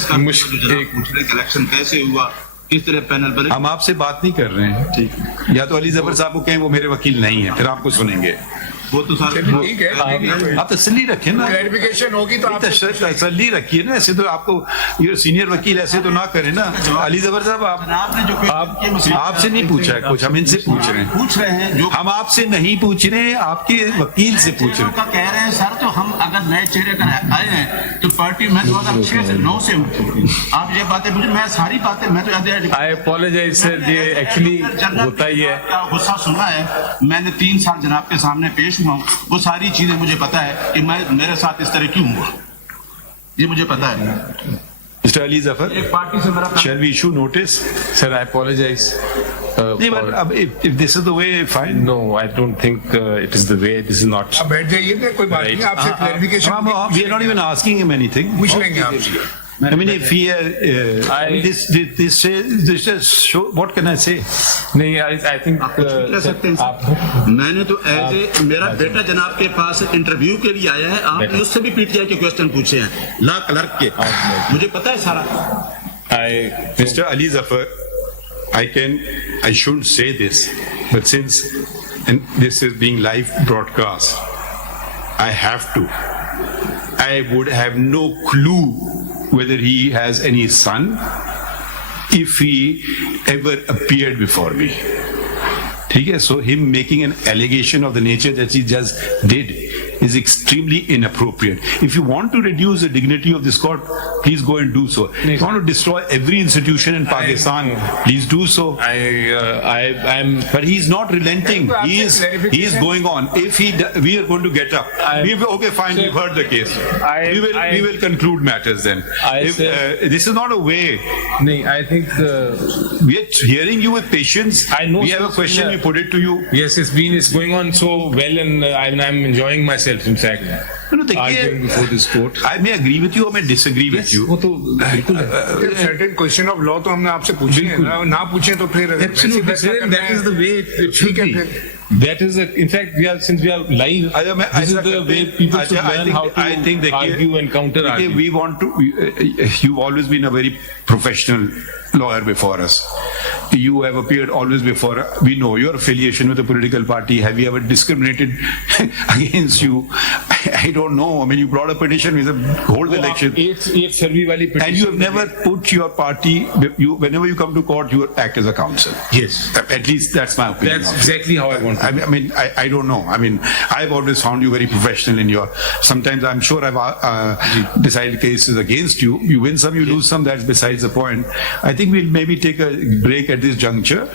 इसका इलेक्शन कैसे हुआ, किस तरह पैनल बने। हम आपसे बात नहीं कर रहे हैं, ठीक, या तो अली जफर साहब को कहें वो मेरे वकील नहीं है, फिर आपको सुनेंगे। वो तो सारे ठीक है, आप तसल्ली रखें ना, क्लैरिफिकेशन होगी तो आप तसल्ली रखिए ना। ऐसे तो आपको ये सीनियर वकील ऐसे तो ना करें ना। अली जफर साहब आपने जो आपसे नहीं पूछा है कुछ, हम इनसे पूछ रहे हैं जो हम आपसे नहीं पूछ रहे हैं, आपके वकील से पूछ रहे हैं। कह रहे हैं सर, तो हम अगर नए चेहरे कर आए हैं तो पार्टी में 2006 से 9 से आप ये बातें मुझे, मैं सारी बातें मैं तो आई अपोलोजाइज सर, ये एक्चुअली होता ही है। गुस्सा सुना है मैंने 3 साल जनाब के सामने पेश हुआ हूँ, वो सारी चीजें मुझे पता है कि मैं मेरे साथ इस तरह क्यों हुआ, ये मुझे पता है। Mr. Ali Zafar, एक पार्टी से मेरा shall we issue notice? Sir, I apologize. नहीं, but अब if this is the way, fine. No, I don't think it is the way. This is not. अब बैठ जाइए ना, कोई बात नहीं, आपसे clarification We are not even asking him anything. पूछ लेंगे आपसे। I mean, if he, I mean, this is show. What can I say? नहीं, I think कह सकते हैं आप मैंने तो एज मेरा बेटा जनाब के पास इंटरव्यू के लिए आया है, आपने उससे भी पीटीआई के क्वेश्चन पूछे हैं लॉ क्लर्क के, मुझे पता है सारा। Mr. Ali Zafar, I shouldn't say this, but since and this is being live broadcast, I have to. I would have no clue whether he has any son if he ever appeared before me. Okay, so him making an allegation of the nature that he just did is extremely inappropriate. If you want to reduce the dignity of this court, please go and do so. If you want to destroy every institution in Pakistan, please do so. But he's not relenting. He is going on. If we are going to get up. Okay, fine. We've heard the case. We will conclude matters then. This is not a way. I think we are hearing you with patience. I know. We have a question. We put it to you. Yes, it's going on so well, and I'm enjoying myself. In fact, arguing before this court. I may agree with you or may disagree with you. वो तो बिल्कुल है। Certain question of law तो हमने आपसे पूछे हैं ना पूछे तो फिर Absolutely, that is the way it should be. That is in fact since we are live, this is the way people should learn how to argue and counter argue. We want to. You've always been a very professional lawyer before us. You have appeared always before. We know your affiliation with a political party. Have we ever discriminated against you? I don't know. I mean, you brought a petition with a hold election, and you have never put your party. Whenever you come to court, you act as a counsel. Yes, at least that's my opinion. That's exactly how I want. I mean, I don't know. I mean, I've always found you very professional in your. Sometimes I'm sure I've decided cases against you. You win some, you lose some. That's besides the point. I think we'll maybe take a break at this juncture.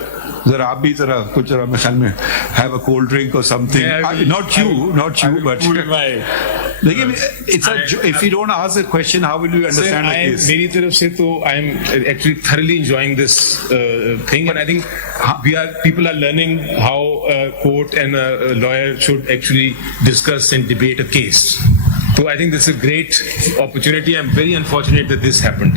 Zara aap bhi zara kuch zara mein khayal mein have a cold drink or something. Not you, but it's if you don't ask a question, how will you understand the case? मेरी तरफ से तो I am actually thoroughly enjoying this thing, and I think people are learning how a court and a lawyer should actually discuss and debate a case. So I think this is a great opportunity. I'm very unfortunate that this happened.